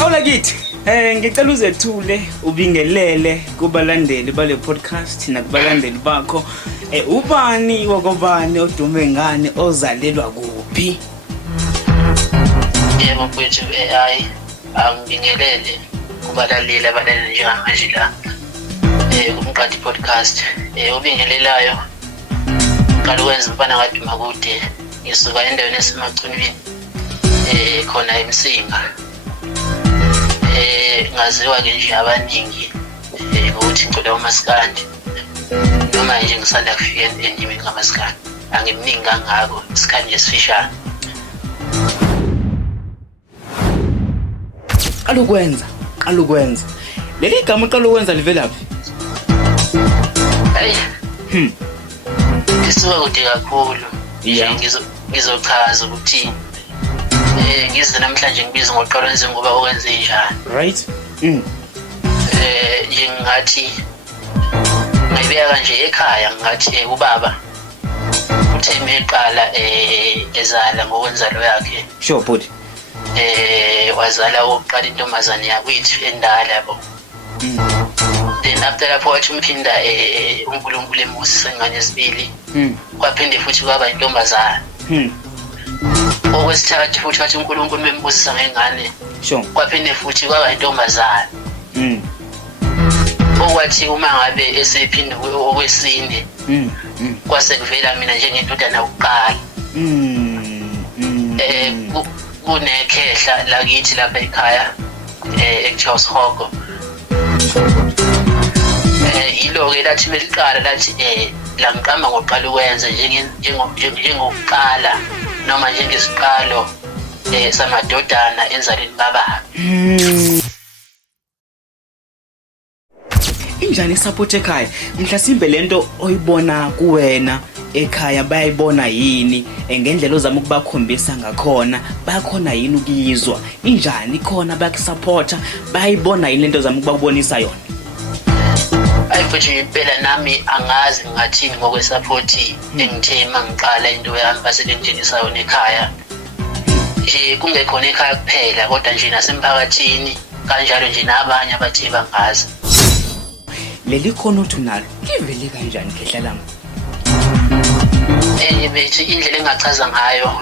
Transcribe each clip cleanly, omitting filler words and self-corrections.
Awula kithi. Ngicela uzethule ubingelele kubalandeli bale podcast nakubalandeli bakho. Ubani wakobani odume ngani ozalelwa kuphi? Yebo mfethu AI angibingelele kubalaleli abalaleli njengamanje la. Kumqadi podcast. Ubingelelayo. Qala ukwenza umfana kaduma kude. Ngisuka endaweni esemacunwini. Khona eMsinga. Ngaziwa ke nje abaningi ukuthi ngicela uMaskandi noma nje ngisanda kufika endimeni kaMaskandi angimningi kangako isikhathi nje sifishane. Qala ukwenza leli gama uqala ukwenza livelaphi? Ngisuka kude kakhulu. Ngizochaza ukuthi ngize namhlanje ngibiza ngoqolonze ngoba okwenze njani. Right? Nje ngathi ngibeka kanje ekhaya ngathi ubaba uthe meqala ezala ngokwenzalo yakhe. Sure bud. Wazala oqala intombazane yakwethu endala yabo. Then after lapho wathi umphinda uNkulunkulu emusa ingane esibili. Kwaphinde futhi kwaba intombazane. Okwesithathu futhi wathi uNkulunkulu membusisa ngengane. Sure. Kwaphinde futhi kwaba intombazane. Okwathi uma ngabe esephinda okwesine. Kwase kuvela mina njengendodana yokuqala. Kunekhehla lakithi lapha ekhaya eCharles Hogo. Yilo ke lathi meliqala lathi la ngiqamba ngoqala ukwenza njengokuqala noma njengesiqalo samadodana enzaleni kababa. Injani support ekhaya? Mhlasimbe lento oyibona kuwena ekhaya bayayibona yini? Ngendlela ozama ukubakhombisa ngakhona, bayakhona yini ukuyizwa? Injani khona bayakusupporta, bayayibona yini lento ozama ukubabonisa yona? Futhi impela nami angazi ngathini ngokwesupport engithe mangiqala into yami baselengenisa yona ekhaya. Nje kungekhona ekhaya kuphela kodwa nje nasemphakathini kanjalo nje nabanye abathe bangazi. Leli khono thunalo livele kanjani khehla lami? Bethi indlela engachaza ngayo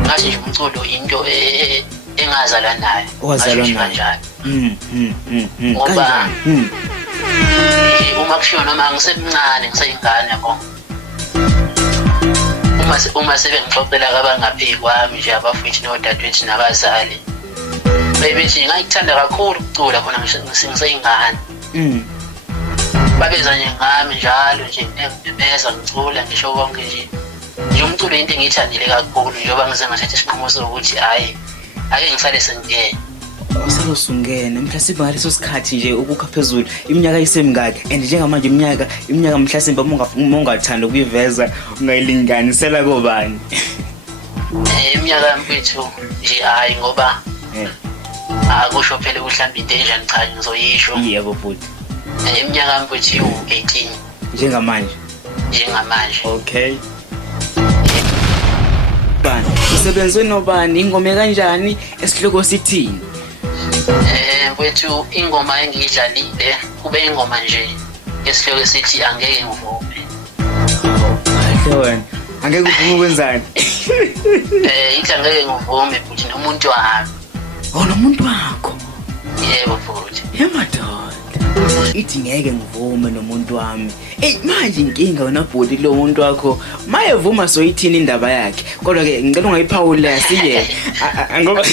ngathi nje umculo into engazalwa nayo. Owazalwa nayo. Ngoba uma kushiwo noma ngisemncane ngiseyingane yabo. Uma sebengixoxela kabangaphi kwami nje abafowethu nodadewethu nabazali. Bebethi ngayithanda kakhulu ukucula khona ngiseyingane. Babeza nje ngami njalo nje ngibeza ngicula ngisho konke nje. Nje umculo into engiyithandile kakhulu njengoba ngize ngathatha isinqumo sokuthi hayi ake ngisale sengiyena. Usalosungene mhlasimbe ngaleso sikhathi nje ukukha phezulu iminyaka isemingaki and njengamanje iminyaka mhlasimbe ungathanda ukuyiveza ungayilinganisela kobani? Iminyaka mfethu nje hayi ngoba akusho phela ukuhlamba into enjani cha ngizoyisho. Yebo futhi. Iminyaka mfethu u18 njengamanje. Okay. Bani usebenzwe nobani ingoma kanjani esihloko sithini? Mfethu ingoma engiyidlalile kube ingoma nje esihloko sithi angeke ngivume. Wena angeke uvume ukwenzani? Ithi angeke ngivume futhi nomuntu wami. Nomuntu wakho? Yebo futhi. Yemadoda. Ithi ngeke ngivume nomuntu wami. Manje inkinga wena bhodi lo muntu wakho mayevuma soyithini indaba yakhe. Kodwa ke ngicela ungayiphawula siye. Ngoba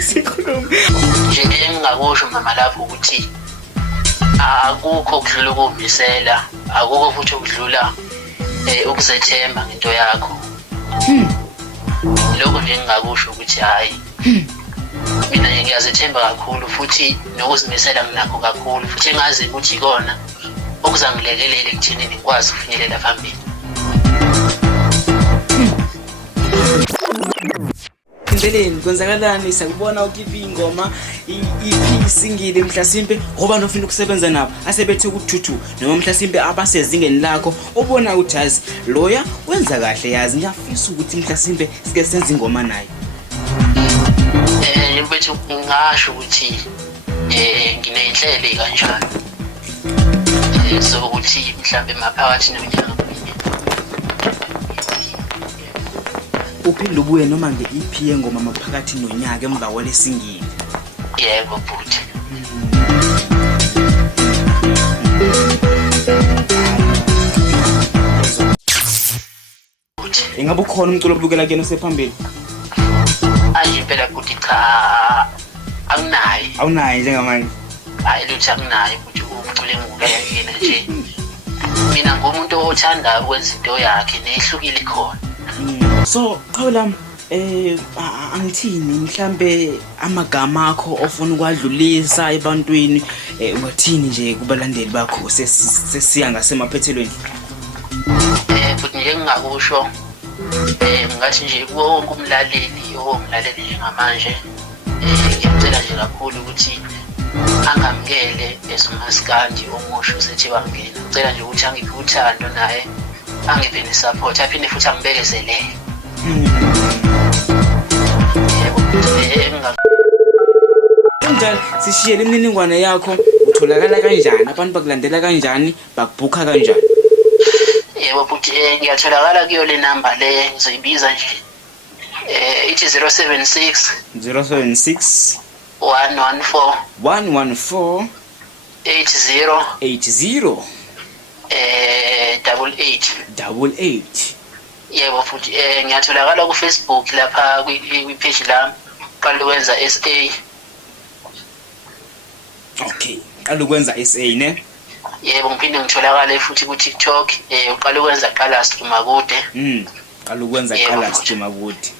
sikhuluma nje engingakusho mama lapho ukuthi akukho ukudlula ukumisela, akukho futhi ukudlula ukuzethemba ngento yakho. Lokho nje engingakusho ukuthi hayi mina nje ngiyazethemba kakhulu futhi nokuzimisela nginakho kakhulu futhi ngazi ukuthi ikona okuzangilekelela ekuthenini ngikwazi ukufinyelela phambili. Indleleni kwenzakalani sakubona ukhipha ingoma isingile mhlasimbe ngoba nofuna ukusebenza nabo asebethe ukuthuthu noma mhlasimbe abasezingeni lakho ubona uthazi loya wenza kahle yazi ngiyafisa ukuthi mhlasimbe sike senze ingoma naye. bafethu ngingasho ukuthi nginey'nhlelo kanjalo sokuthi mhlambe maphakathi nonyaka munye uphinde ubuye noma nge-EP yengoma maphakathi nonyaka emva kwalesingili. yebo bhuti. Ingabe ukhona umculo obukela kuyena osephambili? Hayi impela bhuti cha anginaye. Awunaye njengamanje? Hayi lutho anginaye ukuthi umculo engibukela kuyena nje. Mina ngumuntu othanda ukwenza into yakhe nehlukile khona. So qawulami angithini mhlambe amagama akho ofuna ukwadlulisa ebantwini wathini nje kubalandeli bakho sesiya ngasemaphethelweni? Futhi nje ngingakusho ngathi nje wonke umlaleli njengamanje ngiyacela nje kakhulu ukuthi angamukele esumaskandi omusho sethi wangena. Ngicela nje ukuthi angiphe uthando naye angiphe nesupport aphinde futhi angibekezelele. Kanjani sishiyele imininingwane yakho utholakala kanjani abantu bakulandela kanjani bakubhuka kanjani? Yebo futhi ngiyatholakala kuyo le number le ngizoyibiza nje ithi 076 076 114 114 80 88. Yebo futhi ngiyatholakala ku Facebook lapha kwi page lami qala ukwenza SA. Okay, qala ukwenza SA ne? Yebo ngiphinde ngitholakala futhi ku TikTok uqala ukwenza qala Sijumakude. Qala ukwenza qala Sijumakude.